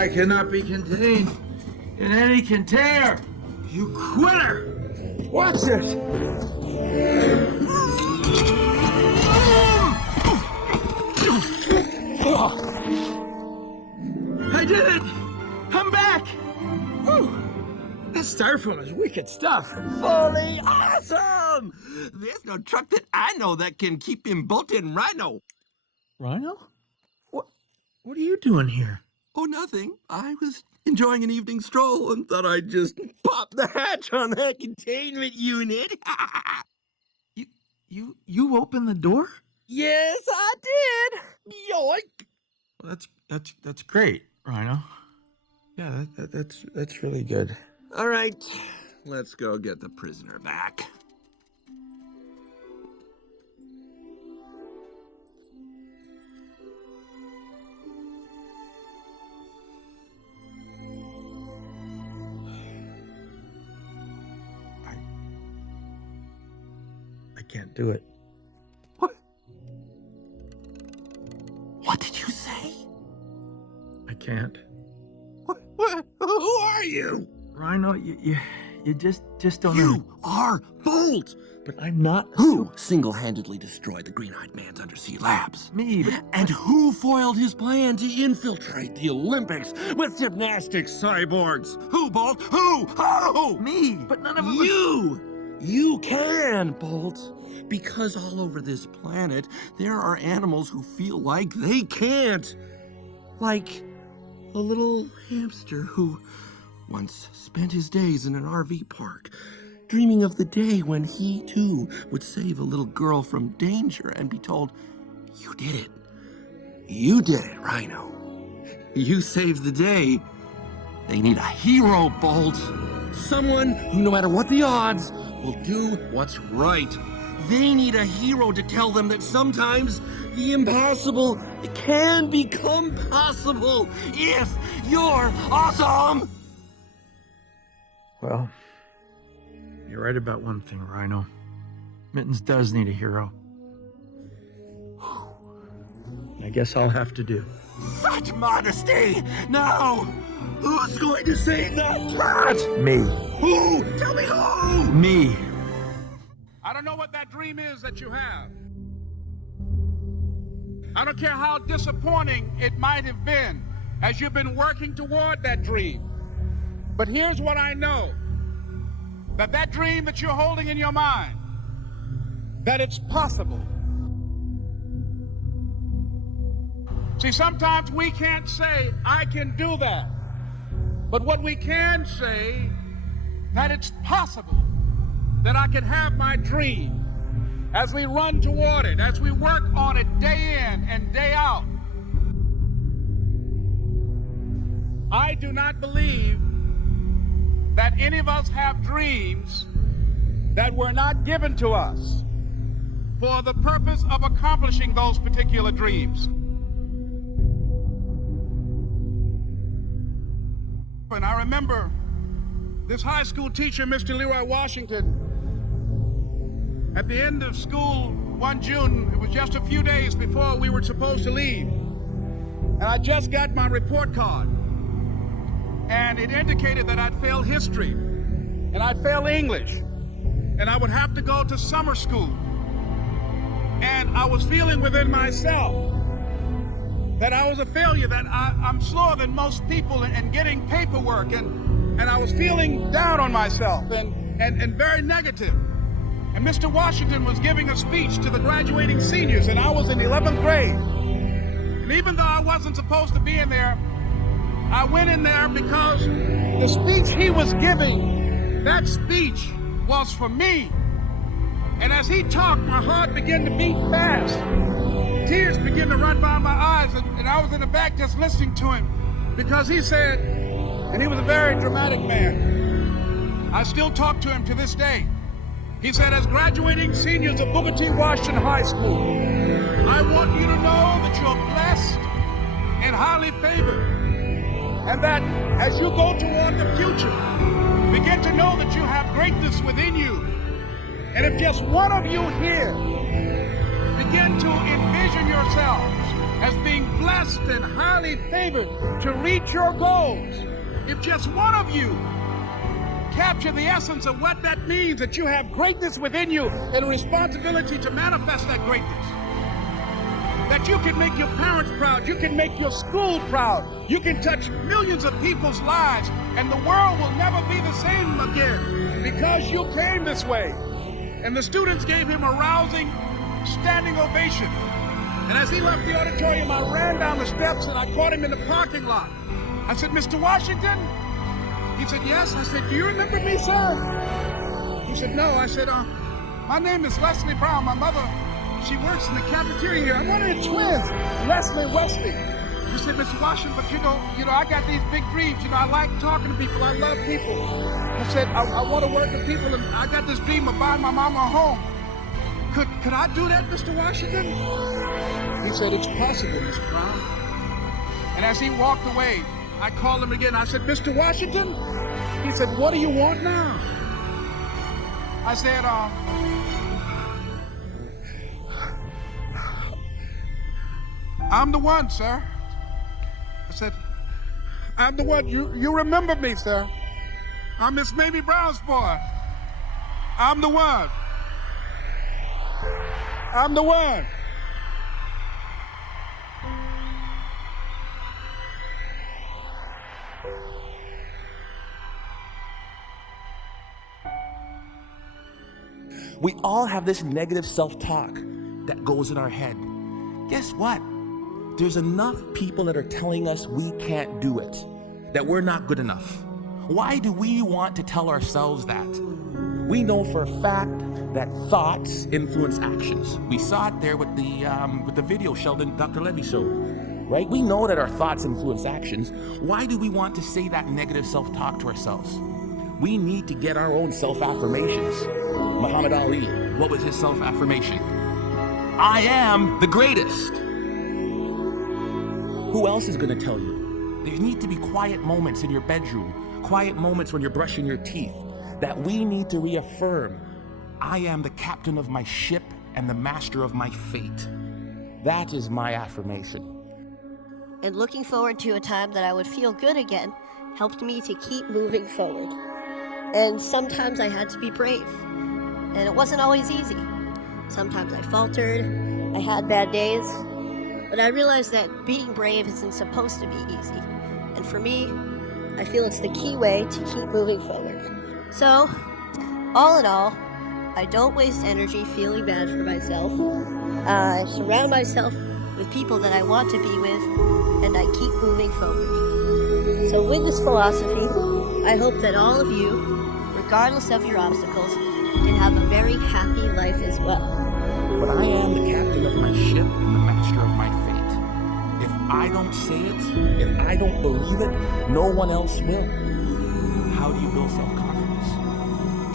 I cannot be contained in any container. You quitter! Watch it! I did it! I'm back! Whew. That styrofoam is wicked stuff. Fully awesome! There's no truck that I know that can keep him bolted and Rhino. Rhino? What are you doing here? Oh, nothing. I was enjoying an evening stroll and thought I'd just pop the hatch on that containment unit. You opened the door? Yes, I did. Yoink! Well, that's great, Rhino. Yeah, that's really good. All right, let's go get the prisoner back. I can't do it. What? What did you say? I can't. What? Who are you? Rhino, you just don't know. You are Bolt! But I'm not. Who single-handedly destroyed the Green-Eyed Man's undersea labs? Me, but... And who foiled his plan to infiltrate the Olympics with gymnastics cyborgs? Who, Bolt? Who? Me, but none of them... You can, Bolt. Because all over this planet, there are animals who feel like they can't. Like a little hamster who once spent his days in an RV park, dreaming of the day when he, too, would save a little girl from danger and be told, "You did it. You did it, Rhino. You saved the day." They need a hero, Bolt. Someone who, no matter what the odds, will do what's right. They need a hero to tell them that sometimes the impossible can become possible if you're awesome. Well, you're right about one thing, Rhino. Mittens does need a hero. I guess I'll have to do. Such modesty! Now, who's going to save that cat? Me. Who? Tell me who! Me. I don't know what that dream is that you have. I don't care how disappointing it might have been as you've been working toward that dream. But here's what I know. That dream that you're holding in your mind, that it's possible. See, sometimes we can't say, "I can do that." But what we can say, that it's possible that I can have my dream as we run toward it, as we work on it day in and day out. I do not believe that any of us have dreams that were not given to us for the purpose of accomplishing those particular dreams. And I remember this high school teacher, Mr. Leroy Washington, at the end of school one June, it was just a few days before we were supposed to leave, and I just got my report card, and it indicated that I'd failed history, and I'd failed English, and I would have to go to summer school. And I was feeling within myself that I was a failure, that I'm slower than most people in getting paperwork, and I was feeling down on myself and very negative. And Mr. Washington was giving a speech to the graduating seniors, and I was in 11th grade. And even though I wasn't supposed to be in there, I went in there because the speech he was giving, that speech was for me. And as he talked, my heart began to beat fast. Tears began to run down my eyes, and I was in the back just listening to him because he said, and he was a very dramatic man. I still talk to him to this day. He said, "As graduating seniors of Booker T. Washington High School, I want you to know that you're blessed and highly favored, and that as you go toward the future, begin to know that you have greatness within you. And if just one of you here begin to envision yourselves as being blessed and highly favored to reach your goals. If just one of you capture the essence of what that means, that you have greatness within you and a responsibility to manifest that greatness, that you can make your parents proud, you can make your school proud, you can touch millions of people's lives, and the world will never be the same again because you came this way. And the students gave him a rousing standing ovation. And as he left the auditorium, I ran down the steps and I caught him in the parking lot. I said, "Mr. Washington?" He said, "Yes." I said, "Do you remember me, sir?" He said, "No." I said, "My name is Leslie Brown. My mother, she works in the cafeteria here. I'm one of your twins, Leslie Wesley." He said, "Mr. Washington, but you know, I got these big dreams. I like talking to people. I love people." I said, I want to work with people, and I got this dream of buying my mama a home. Could I do that, Mr. Washington?" He said, "It's possible, Mr. Brown." And as he walked away, I called him again. I said, "Mr. Washington?" He said, "What do you want now?" I said, "I'm the one, sir." I said, "I'm the one. You remember me, sir. I'm Miss Mamie Brown's boy. I'm the one. I'm the one." We all have this negative self-talk that goes in our head. Guess what? There's enough people that are telling us we can't do it, that we're not good enough. Why do we want to tell ourselves that? We know for a fact that thoughts influence actions. We saw it there with the video Sheldon, Dr. Levy showed, right? We know that our thoughts influence actions. Why do we want to say that negative self-talk to ourselves? We need to get our own self-affirmations. Muhammad Ali, what was his self-affirmation? "I am the greatest." Who else is going to tell you? There need to be quiet moments in your bedroom, quiet moments when you're brushing your teeth, that we need to reaffirm, "I am the captain of my ship and the master of my fate." That is my affirmation. And looking forward to a time that I would feel good again helped me to keep moving forward. And sometimes I had to be brave, and it wasn't always easy. Sometimes I faltered, I had bad days, but I realized that being brave isn't supposed to be easy. And for me, I feel it's the key way to keep moving forward. So, all in all, I don't waste energy feeling bad for myself. I surround myself with people that I want to be with, and I keep moving forward. So with this philosophy, I hope that all of you, regardless of your obstacles, can have a very happy life as well. But I am the captain of my ship and the master of my fate. If I don't say it, if I don't believe it, no one else will. How do you build self-confidence?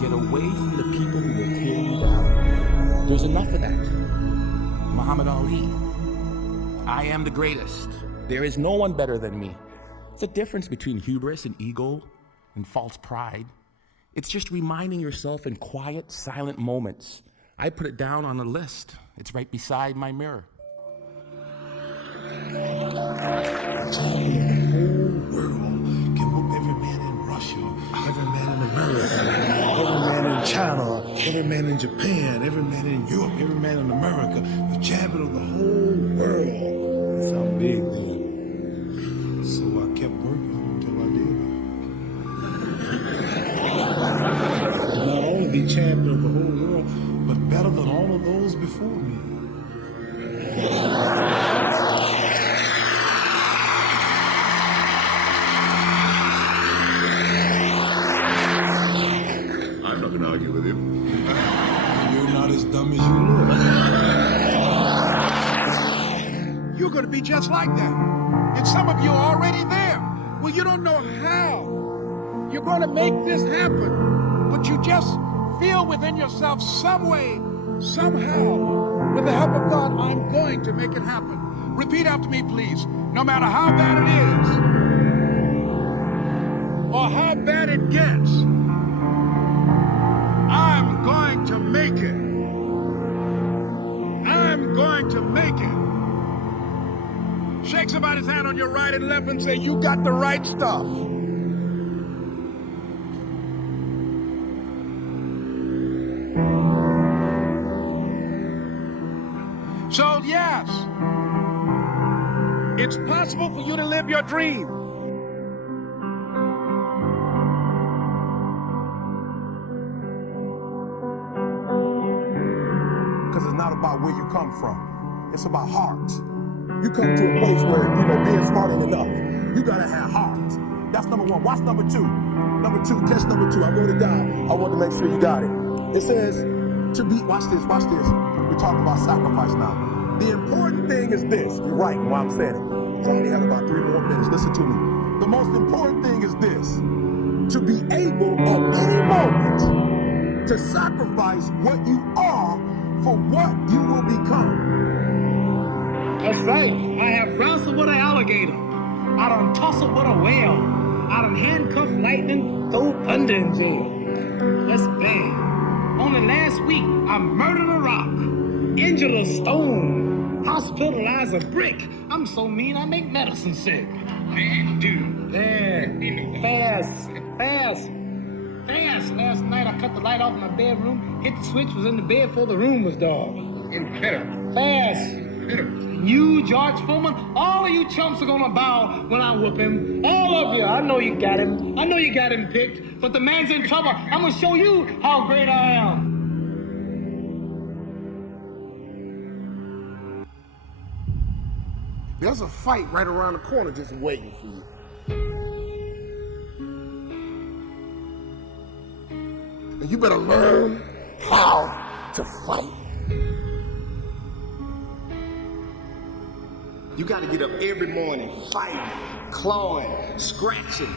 Get away from the people who will tear you down. There's enough of that. Muhammad Ali, "I am the greatest. There is no one better than me." It's a difference between hubris and ego and false pride. It's just reminding yourself in quiet, silent moments. I put it down on a list. It's right beside my mirror. The whole world can whoop every man in Russia, every man in America, every man in China, every man in Japan, every man in Europe, every man in America. The champion of the whole world. That's how big they are. So I kept working until I did it. Not only be champion of the whole world, but better than all of those before me. I'm not going to argue with you. You're not as dumb as you look. You're going to be just like that. And some of you are already there. Well, you don't know how you're going to make this happen, but you just feel within yourself some way, somehow, with the help of God, I'm going to make it happen. Repeat after me, please. No matter how bad it is, or how bad it gets, I'm going to make it. I'm going to make it. Shake somebody's hand on your right and left and say, you got the right stuff. So yes, it's possible for you to live your dream. Because it's not about where you come from. It's about heart. You come to a place where, being smart ain't enough. You gotta have heart. That's number one. Watch number two. Number two, catch number two. I wrote it down. I want to make sure you got it. It says to be, watch this. We're talking about sacrifice now. The important thing is this. You're right while I'm saying it. So I only have about 3 more minutes. Listen to me. The most important thing is this. To be able at any moment to sacrifice what you are for what you will become. That's right. I have wrestled with an alligator. I done tussled with a whale. I done handcuffed lightning, throw thunder in jail. That's bad. Only last week, I murdered a rock, injured a stone, hospitalized a brick. I'm so mean, I make medicine sick. Man, dude. Yeah. Fast. Last night, I cut the light off in my bedroom, hit the switch, was in the bed before the room was dark. Incredible. Fast. You, George Foreman, all of you chumps are gonna bow when I whoop him. All of you. I know you got him. I know you got him picked. But the man's in trouble. I'm gonna show you how great I am. There's a fight right around the corner just waiting for you. And you better learn how to fight. You gotta get up every morning, fighting, clawing, scratching.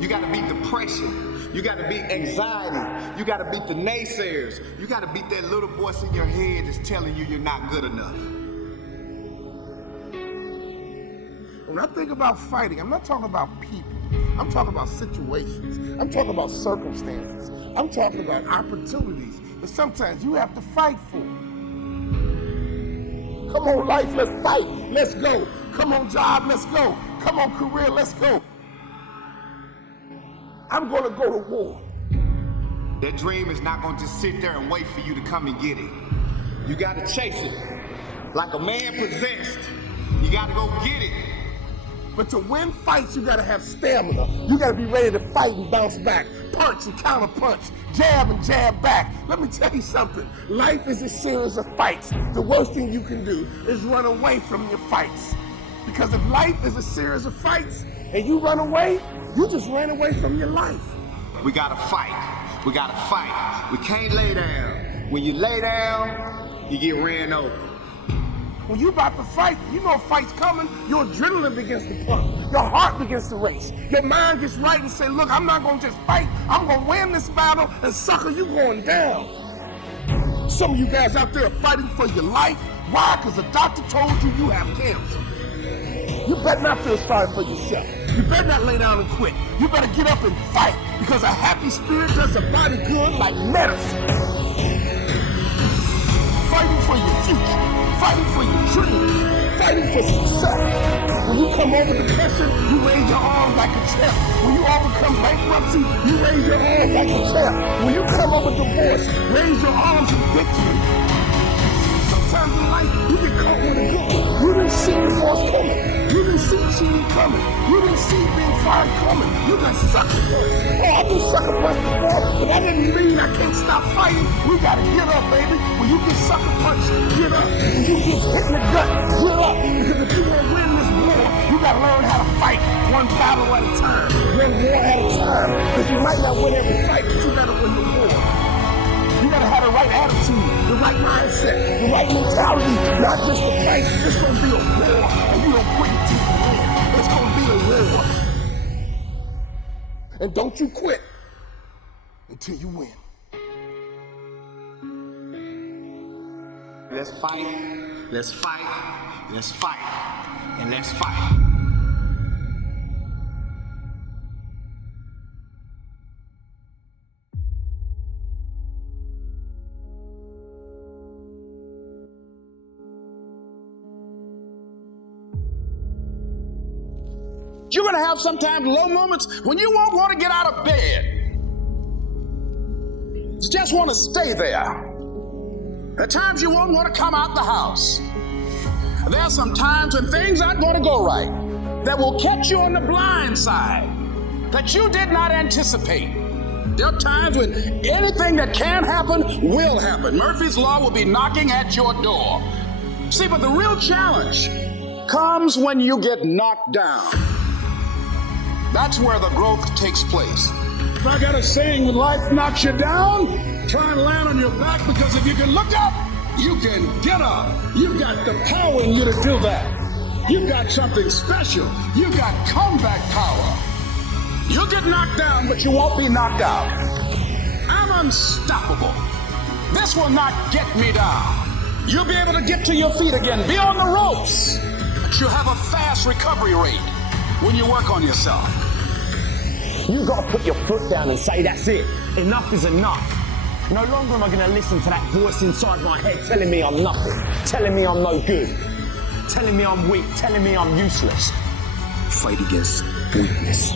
You gotta beat depression. You gotta beat anxiety. You gotta beat the naysayers. You gotta beat that little voice in your head that's telling you you're not good enough. When I think about fighting, I'm not talking about people. I'm talking about situations. I'm talking about circumstances. I'm talking about opportunities that sometimes you have to fight for. Come on, life, let's fight. Let's go. Come on, job, let's go. Come on, career, let's go. I'm gonna go to war. That dream is not gonna just sit there and wait for you to come and get it. You gotta chase it. Like a man possessed, you gotta go get it. But to win fights, you gotta have stamina. You gotta be ready to fight and bounce back. Punch and counter punch. Jab and jab back. Let me tell you something. Life is a series of fights. The worst thing you can do is run away from your fights. Because if life is a series of fights and you run away, you just ran away from your life. We gotta fight. We gotta fight. We can't lay down. When you lay down, you get ran over. When you about to fight, you know a fight's coming, your adrenaline begins to pump. Your heart begins to race. Your mind gets right and say, look, I'm not gonna just fight. I'm gonna win this battle, and sucker, you going down. Some of you guys out there are fighting for your life. Why? Because the doctor told you you have cancer. You better not feel sorry for yourself. You better not lay down and quit. You better get up and fight, because a happy spirit does the body good like medicine. Fighting for your future. Fighting for your dreams, fighting for success. When you come over depression, you raise your arms like a champ. When you overcome bankruptcy, you raise your arms like a champ. When you come over divorce, raise your arms in victory. Sometimes in life, you get caught with a good one. You didn't see divorce coming. You didn't see cheating coming. You didn't see being fired coming. You got sucker punched. Oh, I've been sucker punched before, but that didn't mean I can't stop fighting. We gotta get up, baby. When you get sucker punched, get up. When you get hit in the gut, get up. Because if you want to win this war, you gotta learn how to fight one battle at a time, one war at a time. Because you might not win every fight, but you gotta win the war. You gotta have the right attitude, the right mindset, the right mentality, not just the fight. It's gonna be a war, and you don't quit until you win. It's gonna be a war. And don't you quit until you win. Let's fight, let's fight, let's fight, and let's fight. You're going to have sometimes low moments when you won't want to get out of bed. You just want to stay there. At times you won't want to come out the house. There are some times when things aren't going to go right, that will catch you on the blind side, that you did not anticipate. There are times when anything that can happen will happen. Murphy's Law will be knocking at your door. See, but the real challenge comes when you get knocked down. That's where the growth takes place. If I got a saying, when life knocks you down, try and land on your back, because if you can look up, you can get up. You've got the power in you to do that. You've got something special. You've got comeback power. You'll get knocked down, but you won't be knocked out. I'm unstoppable. This will not get me down. You'll be able to get to your feet again, be on the ropes, but you'll have a fast recovery rate when you work on yourself. You gotta put your foot down and say, that's it. Enough is enough. No longer am I gonna listen to that voice inside my head telling me I'm nothing, telling me I'm no good, telling me I'm weak, telling me I'm useless. Fight against weakness,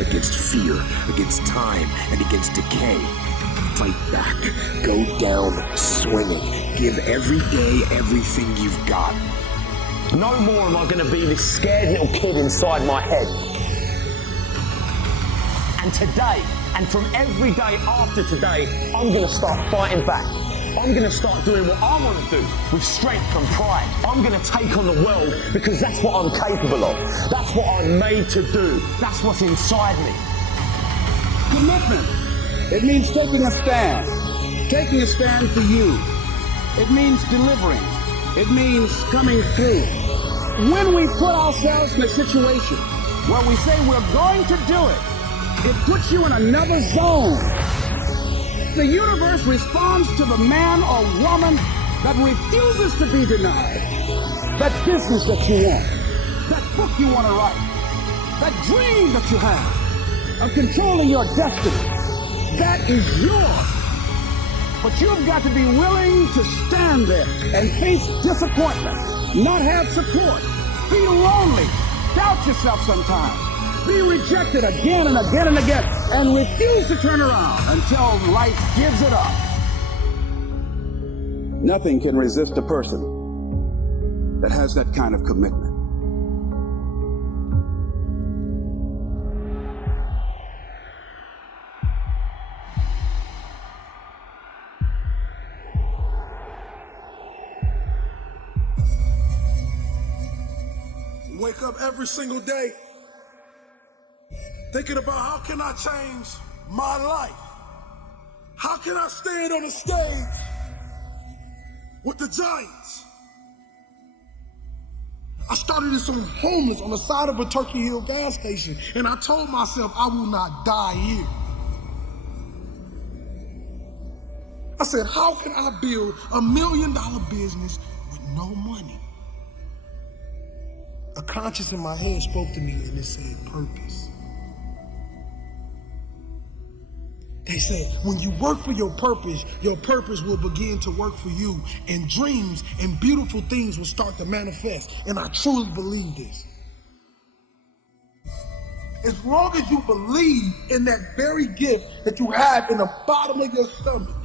against fear, against time, and against decay. Fight back, go down swinging. Give every day everything you've got. No more am I gonna be this scared little kid inside my head. And today, and from every day after today, I'm gonna start fighting back. I'm gonna start doing what I wanna do with strength and pride. I'm gonna take on the world because that's what I'm capable of. That's what I'm made to do. That's what's inside me. Commitment. It means taking a stand. Taking a stand for you. It means delivering. It means coming through. When we put ourselves in a situation where we say we're going to do it, it puts you in another zone. The universe responds to the man or woman that refuses to be denied. That business that you want, that book you want to write, that dream that you have of controlling your destiny, that is yours. But you've got to be willing to stand there and face disappointment, not have support, feel lonely, doubt yourself sometimes, be rejected again and again and again, and refuse to turn around until life gives it up. Nothing can resist a person that has that kind of commitment. Wake up every single day thinking about how can I change my life? How can I stand on the stage with the giants? I started this on homeless on the side of a Turkey Hill gas station, and I told myself I will not die here. I said, how can I build $1 million business with no money? A conscience in my head spoke to me and it said purpose. They said, when you work for your purpose will begin to work for you, and dreams and beautiful things will start to manifest. And I truly believe this. As long as you believe in that very gift that you have in the bottom of your stomach,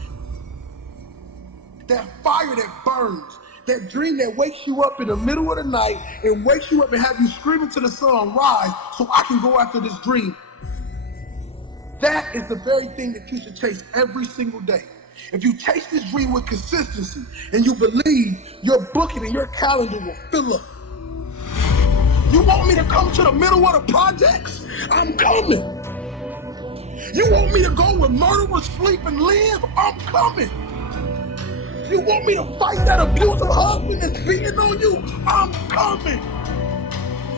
that fire that burns, that dream that wakes you up in the middle of the night and wakes you up and have you screaming to the sun, rise, so I can go after this dream. That is the very thing that you should chase every single day. If you chase this dream with consistency and you believe, your booking and your calendar will fill up. You want me to come to the middle of the projects? I'm coming. You want me to go where murderers sleep and live? I'm coming. You want me to fight that abusive husband that's beating on you? I'm coming.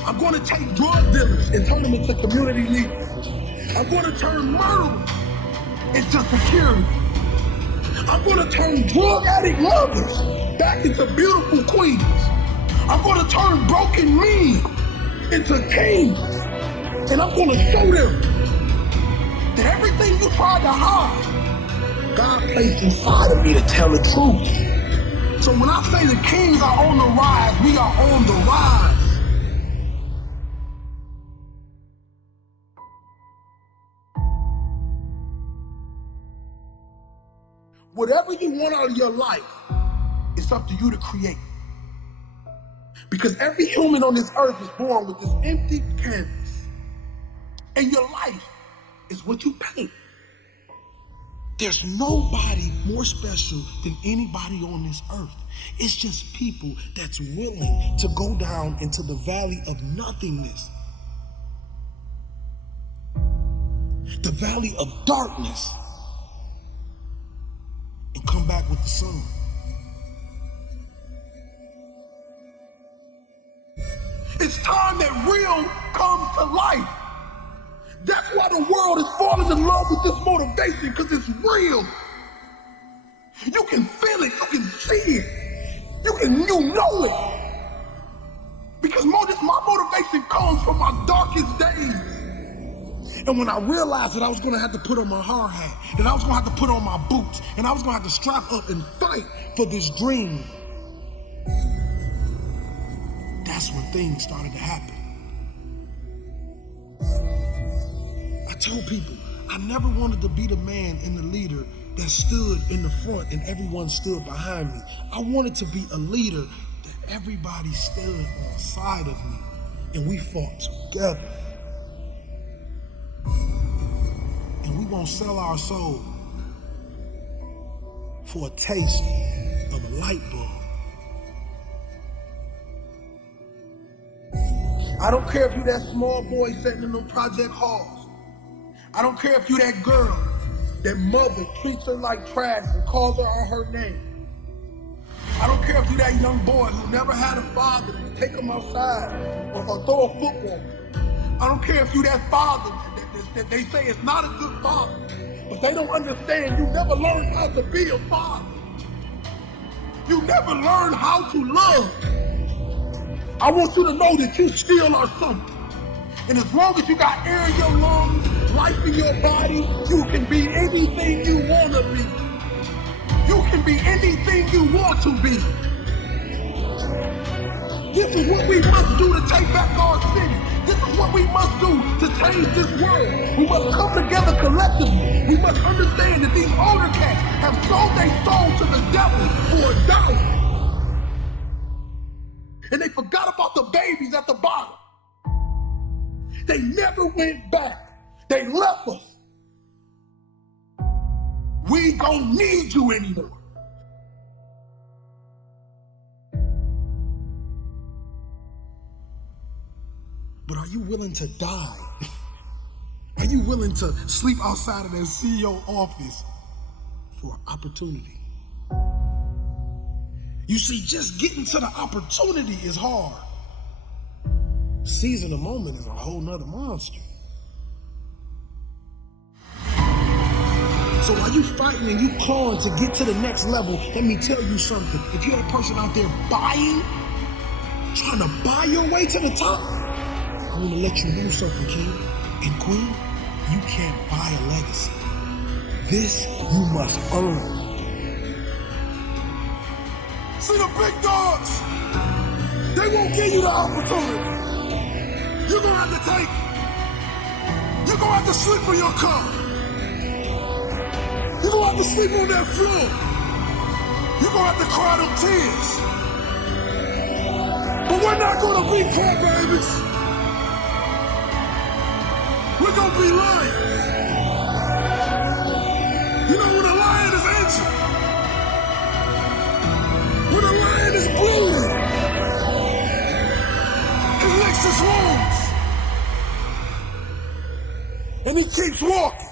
I'm going to take drug dealers and turn them into community leaders. I'm going to turn murderers into security. I'm going to turn drug addict mothers back into beautiful queens. I'm going to turn broken men into kings. And I'm going to show them that everything you tried to hide, God placed inside of me to tell the truth. So when I say the kings are on the rise, we are on the rise. Whatever you want out of your life, it's up to you to create. Because every human on this earth is born with this empty canvas. And your life is what you paint. There's nobody more special than anybody on this earth. It's just people that's willing to go down into the valley of nothingness. The valley of darkness. And come back with the sun. It's time that real comes to life. That's why the world is falling in love with this motivation, because it's real. You can feel it, you can see it, you know it. Because my motivation comes from my darkest days. And when I realized that I was gonna have to put on my hard hat, that I was gonna have to put on my boots, and I was gonna have to strap up and fight for this dream, that's when things started to happen. I told people I never wanted to be the man and the leader that stood in the front and everyone stood behind me. I wanted to be a leader that everybody stood on the side of me and we fought together. And we won't sell our soul for a taste of a light bulb. I don't care if you that small boy sitting in them project halls. I don't care if you that girl, that mother treats her like trash and calls her on her name. I don't care if you that young boy who never had a father to take him outside or throw a football. I don't care if you that father that they say is not a good father, but they don't understand you never learned how to be a father. You never learned how to love. I want you to know that you still are something. And as long as you got air in your lungs, life in your body, you can be anything you want to be. You can be anything you want to be. This is what we must do to take back our city. This is what we must do to change this world. We must come together collectively. We must understand that these older cats have sold their soul to the devil for $1. And they forgot about the babies at the bottom. They never went back. They left us. We don't need you anymore. But are you willing to die? Are you willing to sleep outside of that CEO office for opportunity? You see, just getting to the opportunity is hard. Seizing the moment is a whole nother monster. So while you fighting and you clawing to get to the next level, let me tell you something. If you're a person out there buying, trying to buy your way to the top, I want to let you know something, King and Queen. You can't buy a legacy. This you must earn. See the big dogs, they won't give you the opportunity. You're gonna have to take it. You're gonna have to sleep in your car. You're gonna have to sleep on that floor. You're gonna have to cry them tears. But we're not gonna be crybabies. We're gonna be lions. You know when a lion is injured, when a lion is bleeding, he licks his wounds. And he keeps walking.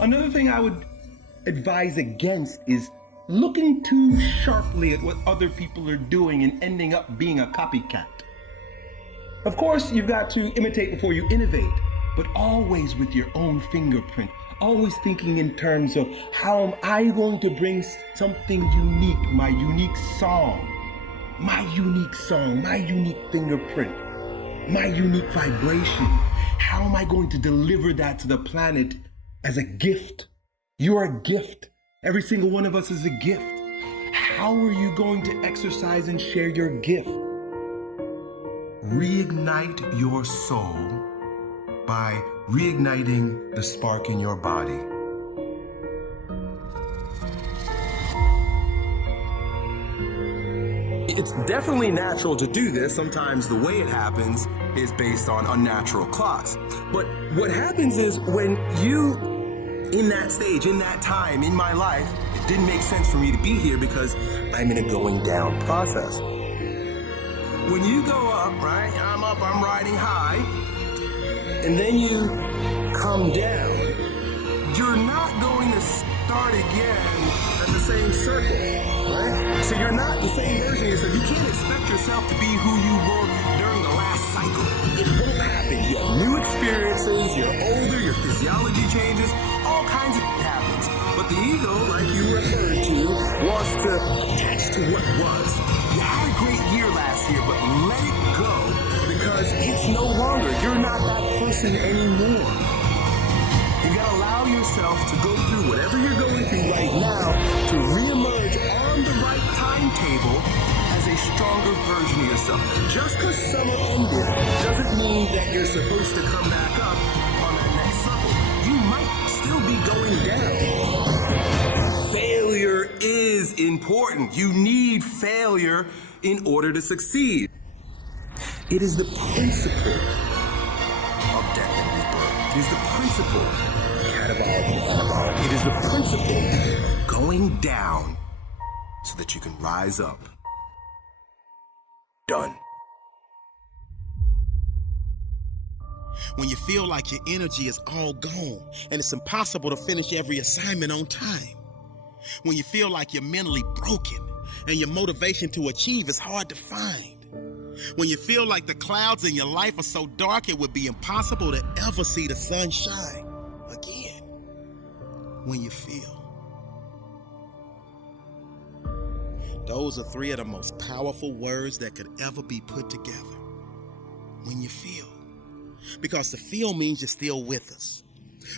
Another thing I would advise against is looking too sharply at what other people are doing and ending up being a copycat. Of course, you've got to imitate before you innovate, but always with your own fingerprint. Always thinking in terms of how am I going to bring something unique, my unique song, my unique fingerprint, my unique vibration. How am I going to deliver that to the planet as a gift? You are a gift. Every single one of us is a gift. How are you going to exercise and share your gift? Reignite your soul by reigniting the spark in your body. It's definitely natural to do this. Sometimes the way it happens is based on unnatural clocks. But what happens is when you, in that stage, in that time, in my life, it didn't make sense for me to be here because I'm in a going down process. When you go up, right, I'm up, I'm riding high, and then you come down, you're not going to start again at the same circle, right? So you're not the same version of yourself. You can't expect yourself to be who you were during the last cycle. It won't happen. You have new experiences, you're older, your physiology changes, all kinds of things happens. But the ego, like you referred to, wants to attach to what was. You had a great year last year, but let it go because it's no longer. You're not that person anymore. You gotta allow yourself to go through whatever you're going through right now to reemerge on the right timetable as a stronger version of yourself. Just because summer ended doesn't mean that you're supposed to come back up on that next cycle. You might still be going down. Failure is important. You need failure in order to succeed. It is the principle of death and rebirth. It is the principle of catabolic and anabolic. It is the principle of going down so that you can rise up. Done. When you feel like your energy is all gone and it's impossible to finish every assignment on time. When you feel like you're mentally broken and your motivation to achieve is hard to find. When you feel like the clouds in your life are so dark it would be impossible to ever see the sun shine again. When you feel. Those are three of the most powerful words that could ever be put together. When you feel. Because the feel means you're still with us.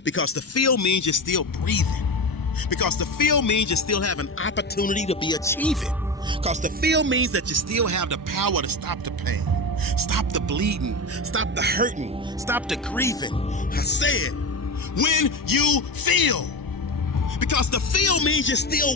Because the feel means you're still breathing. Because the feel means you still have an opportunity to be achieving. Because the feel means that you still have the power to stop the pain, stop the bleeding, stop the hurting, stop the grieving. I said, when you feel. Because the feel means you're still